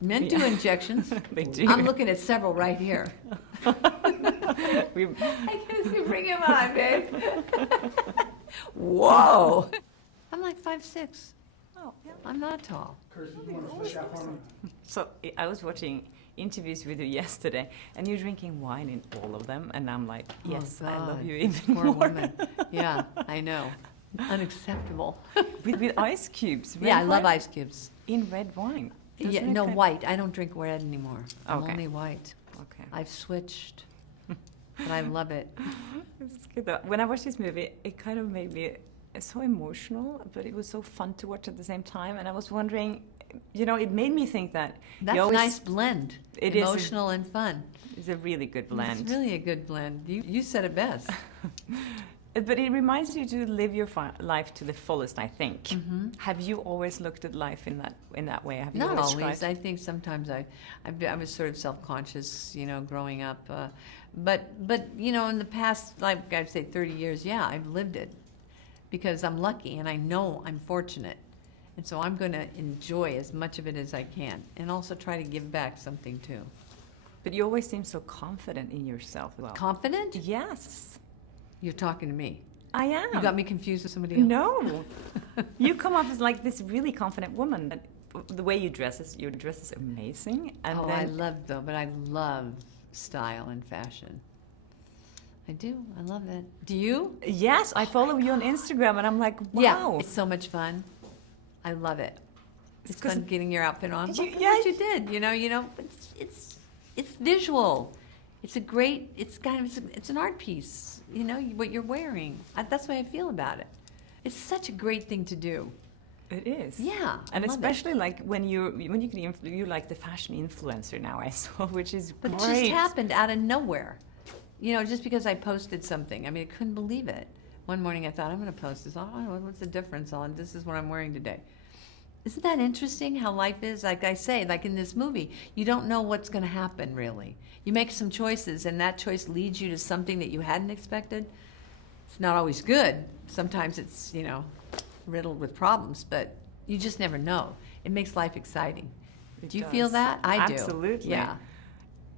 Men do injections. They do. I'm looking at several right here. I guess bring him on, babe. Whoa. I'm like 5'6". Oh, yeah. I'm not tall. Kjersti, you want to push that for me? So I was watching interviews with you yesterday, and you're drinking wine in all of them, and I'm like, yes, I love you even Poor more. woman. Yeah, I know. Unacceptable. with ice cubes. Yeah, I love wine? ice cubes. In red wine. Yeah, Doesn't it no, kind- white. I don't drink red anymore. I'm Okay. only white. Okay. I've switched, but I love it. It's good though. When I watched this movie, it kind of made me so emotional, but it was so fun to watch at the same time. And I was wondering, you know, it made me think that That's you a always, nice blend. It is Emotional and fun. It's a really good blend. It's really a good blend. You said it best. But it reminds you to live your life to the fullest, I think. Mm-hmm. Have you always looked at life in that way? Have you Not always. tried? I think sometimes I was sort of self-conscious, you know, growing up. But you know, in the past, like I'd say 30 years, yeah, I've lived it because I'm lucky and I know I'm fortunate. And so I'm going to enjoy as much of it as I can and also try to give back something too. But you always seem so confident in yourself. Well, Confident? yes, You're talking to me. I am. You got me confused with somebody else. No, you come off as like this really confident woman. The way you dress is amazing. And Oh, then I love style and fashion. I do. I love it. Do you? yes, I follow you on Instagram, and I'm like, wow. Yeah, it's so much fun. I love it. It's 'cause fun getting your outfit on. You- Look at yeah, what you did. You know. It's visual. It's a great. It's an art piece. You know what you're wearing. That's the way I feel about it. It's such a great thing to do. It is. Yeah, And I love it. especially like when you're like the fashion influencer now, I saw, which is But it great. just happened out of nowhere. You know, just because I posted something. I mean, I couldn't believe it. One morning I thought, I'm going to post this. Oh, what's the difference? This is what I'm wearing today. Isn't that interesting how life is? Like I say, like in this movie, you don't know what's going to happen, really. You make some choices, and that choice leads you to something that you hadn't expected. It's not always good. Sometimes it's, you know, riddled with problems, but you just never know. It makes life exciting. It Do you feel does. that? I do. Absolutely. Yeah.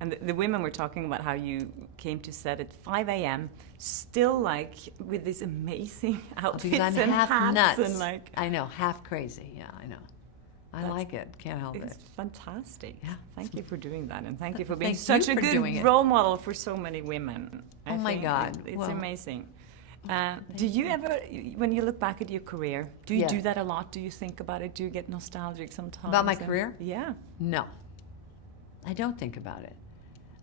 And the women were talking about how you came to set at 5 a.m. still like with these amazing outfits Because I'm and half hats nuts. and like. I know, half crazy. Yeah, I know. I That's- like it. Can't help It's it. fantastic. Yeah. Thank you for doing that, and thank you for being Thank you such a for doing good it. role model for so many women. Oh my think God. it's Well, amazing. Do you ever, when you look back at your career, do you Yeah. do that a lot? Do you think about it? Do you get nostalgic sometimes? About my And- career? Yeah. No. I don't think about it.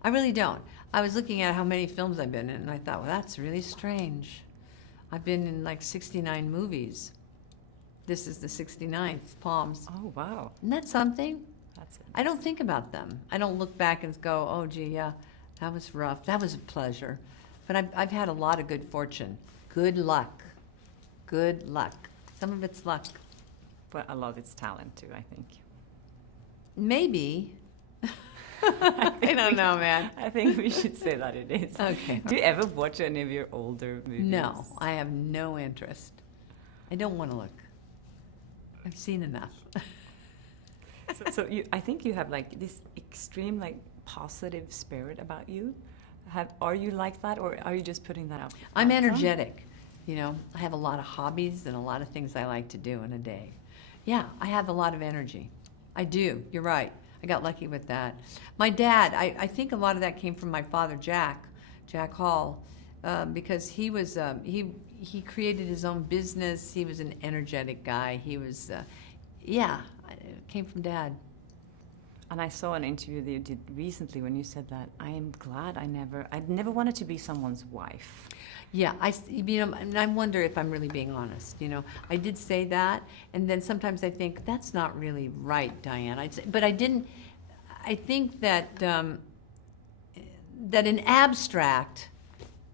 I really don't. I was looking at how many films I've been in, and I thought, well, that's really strange. I've been in like 69 movies. This is the 69th, POMS. Oh wow, Isn't that something? that's it. I don't think about them. I don't look back and go, oh, gee, yeah, that was rough. That was a pleasure. But I've had a lot of good fortune. Good luck. Good luck. Some of it's luck. But a lot of it's talent too, I think. Maybe. I don't know, man. I think we should say that it is. Okay. Do you ever watch any of your older movies? No, I have no interest. I don't want to look. I've seen enough. So I think you have like this extreme like positive spirit about you. Are you like that, or are you just putting that out? I'm front? energetic. You know, I have a lot of hobbies and a lot of things I like to do in a day. Yeah, I have a lot of energy. I do. You're right. I got lucky with that. My dad, I think a lot of that came from my father, Jack Hall, because he was he created his own business. He was an energetic guy. He was, it came from Dad. And I saw an interview that you did recently when you said that I am glad I'd never wanted to be someone's wife. Yeah, you know, and I wonder if I'm really being honest. You know, I did say that, and then sometimes I think that's not really right, Diane. But I didn't. I think that that in abstract,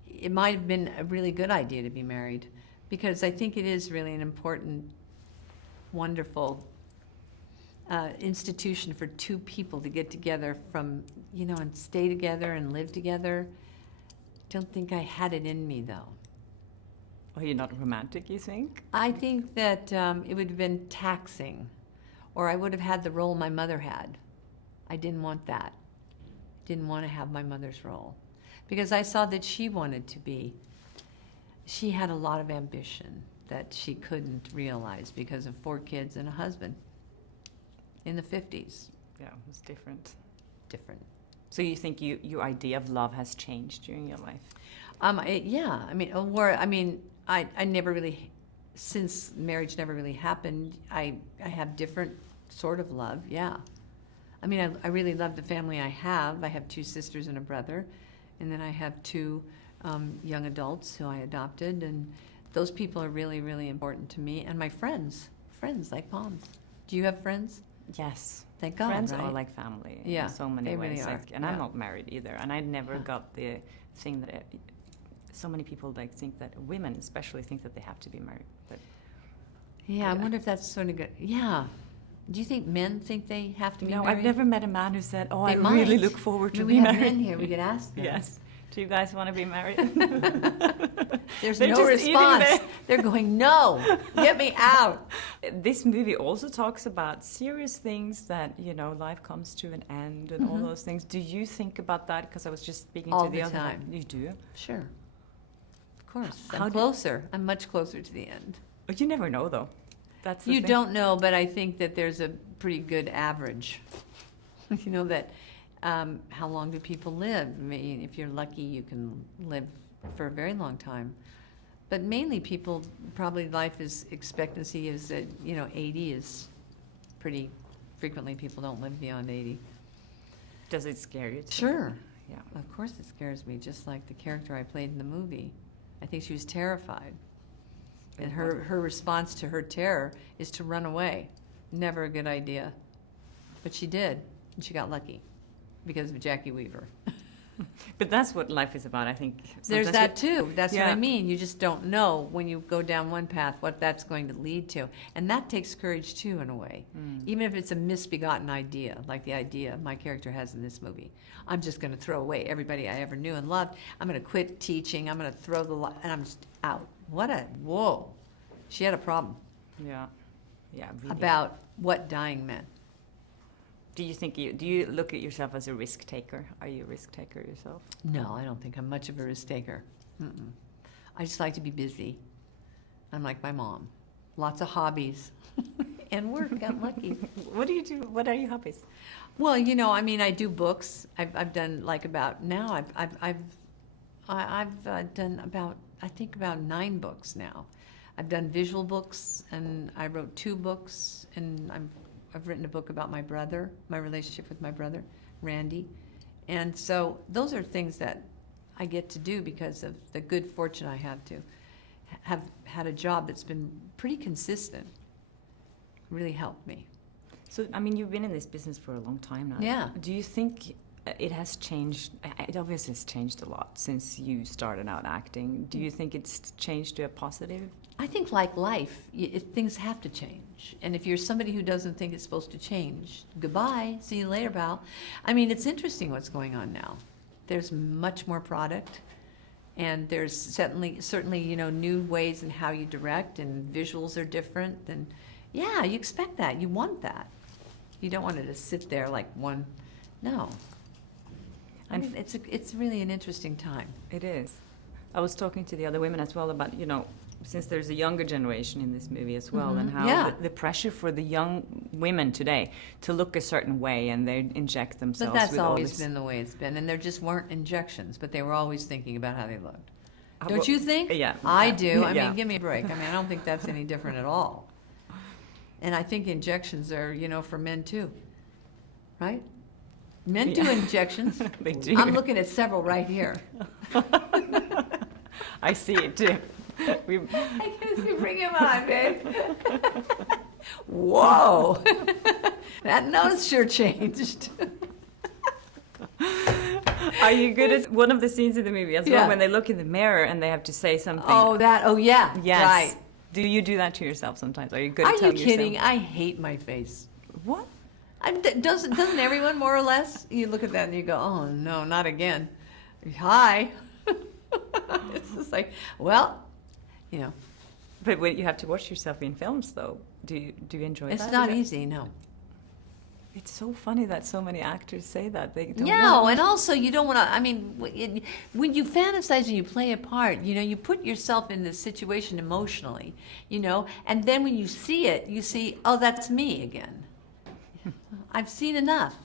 it might have been a really good idea to be married, because I think it is really an important, wonderful institution for two people to get together from, you know, and stay together and live together. Don't think I had it in me, though. Are you not romantic, you think? I think that it would have been taxing, or I would have had the role my mother had. I didn't want that. Didn't want to have my mother's role. Because I saw that she wanted to be, she had a lot of ambition that she couldn't realize because of 4 kids and a husband in the 50s. Yeah, it was different. Different. So you think your idea of love has changed during your life? Yeah, I never really, since marriage never really happened, I have different sort of love, yeah. I mean, I really love the family I have. I have 2 sisters and a brother, and then I have 2 young adults who I adopted, and those people are really, really important to me, and my friends like POMS. Do you have friends? Yes. Thank God, Friends right? are like family Yeah, in so many they ways. really are. And I'm Yeah. not married either. And I never Yeah. got the thing that so many people like think that women especially think that they have to be married. But Yeah, I wonder if that's sort of good. Yeah. Do you think men think they have to be no, married? I've never met a man who said, "Oh, They I really might. look forward to I mean, be we have married." men here. We could ask them. Yes. Do you guys want to be married? There's They're no just eating response. their- They're going, no, get me out. This movie also talks about serious things that, life comes to an end and all those things. Do you think about that? Because I was just speaking All to the the other time. You do? Sure. Of course. How I'm do- closer. I'm much closer to the end. But you never know, though. That's the You thing. don't know, but I think that there's a pretty good average. That how long do people live? I mean, if you're lucky, you can live for a very long time. But mainly people, probably life expectancy is that, 80 is pretty, frequently people don't live beyond 80. Does it scare you? Sure. Yeah. Of course it scares me, just like the character I played in the movie. I think she was terrified. And her response to her terror is to run away. Never a good idea. But she did, and she got lucky because of Jackie Weaver. But that's what life is about, I think. There's Sometimes that too. That's what I Yeah. mean. You just don't know when you go down one path what that's going to lead to. And that takes courage too, in a way. Even if it's a misbegotten idea, like the idea my character has in this movie. I'm just going to throw away everybody I ever knew and loved. I'm going to quit teaching. I'm going to throw and I'm just out. Whoa. She had a problem Yeah. Yeah, really. about what dying meant. Do you look at yourself as a risk taker? Are you a risk taker yourself? No, I don't think I'm much of a risk taker. Mm-mm. I just like to be busy. I'm like my mom. Lots of hobbies and work. I'm lucky. What do you do? What are your hobbies? Well, I do books. I've done like about now. I've done about 9 books now. I've done visual books, and I wrote 2 books, and I've written a book about my brother, my relationship with my brother, Randy. And so those are things that I get to do because of the good fortune I have to have had a job that's been pretty consistent. Really helped me. So, you've been in this business for a long time now. Yeah. Do you think it has changed? It obviously has changed a lot since you started out acting. Do you think it's changed to a positive? I think like life, things have to change. And if you're somebody who doesn't think it's supposed to change, goodbye, see you later, pal. It's interesting what's going on now. There's much more product, and there's certainly new ways in how you direct, and visuals are different. And yeah, you expect that. You want that. You don't want it to sit there like one. No. It's really an interesting time. It is. I was talking to the other women as well about, since there's a younger generation in this movie as well, and how Yeah. the pressure for the young women today to look a certain way, and they inject themselves But that's with all always this. been the way it's been. And there just weren't injections, but they were always thinking about how they looked. How Don't about- you think? Yeah. I do. Yeah. Give me a break. I don't think that's any different at all. And I think injections are, for men too. Right? Men do Yeah. injections. They do. I'm looking at several right here. I see it too. I can bring him on, babe. Whoa. That nose sure changed. Are you good at one of the scenes in the movie as Yeah. well when they look in the mirror and they have to say something? Oh, yeah. yes. Right. Do you do that to yourself sometimes? Are you good Are at you telling kidding? yourself? I hate my face. What? Doesn't everyone more or less? You look at that and you go, oh no, not again. Hi. It's just like, well, But when you have to watch yourself in films, though, do you enjoy it's that? not easy. No, It's so funny that so many actors say that they don't. Yeah, want- and also you don't want to. I mean, when you fantasize and you play a part, you put yourself in the situation emotionally, and then when you see it, you see, oh, that's me again. I've seen enough.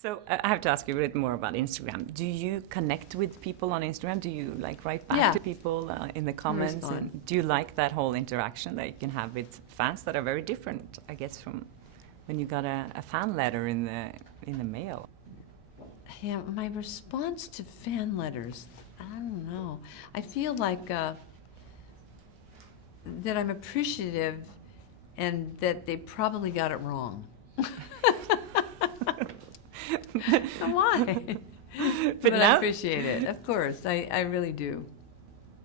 So I have to ask you a bit more about Instagram. Do you connect with people on Instagram? Do you like write back Yeah. to people in the comments? Respond. And do you like that whole interaction that you can have with fans that are very different, I guess, from when you got a fan letter in the mail? Yeah, my response to fan letters, I don't know. I feel like that I'm appreciative and that they probably got it wrong. Why? But I now- appreciate it, of course. I really do.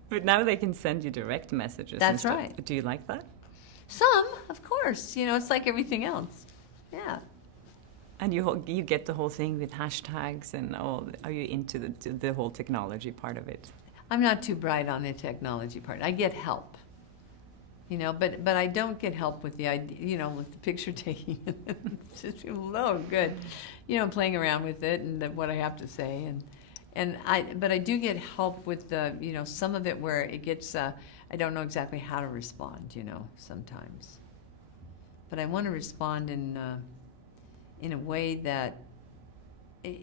But now they can send you direct messages. and That's stuff. right. Do you like that? Some, of course. It's like everything else. Yeah. And you get the whole thing with hashtags and all. Are you into the whole technology part of it? I'm not too bright on the technology part. I get help. But I don't get help with the idea, with the picture taking. It's just, oh, good. Playing around with it and what I have to say. But I do get help with the, some of it where it gets, I don't know exactly how to respond, sometimes. But I want to respond in a way that, you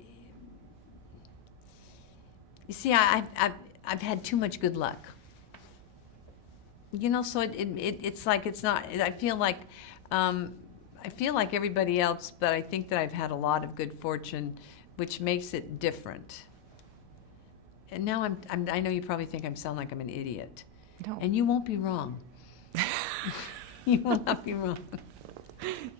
see, I've had too much good luck. So it's like it's not. I feel like everybody else, but I think that I've had a lot of good fortune, which makes it different. And now I know you probably think I sound like I'm an idiot, No. and you won't be wrong. You will not be wrong.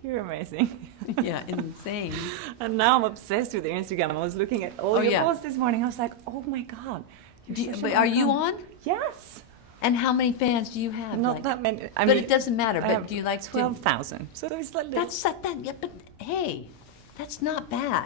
You're amazing. Yeah, insane. And now I'm obsessed with your Instagram. I was looking at all your yeah. posts this morning. I was like, oh my God. You're such a But are you welcome- on? Yes. And how many fans do you have? Not Like- that many. But it doesn't matter. I But have do you like to? 12,000. So it's like That's that. Yeah, but hey, that's not bad.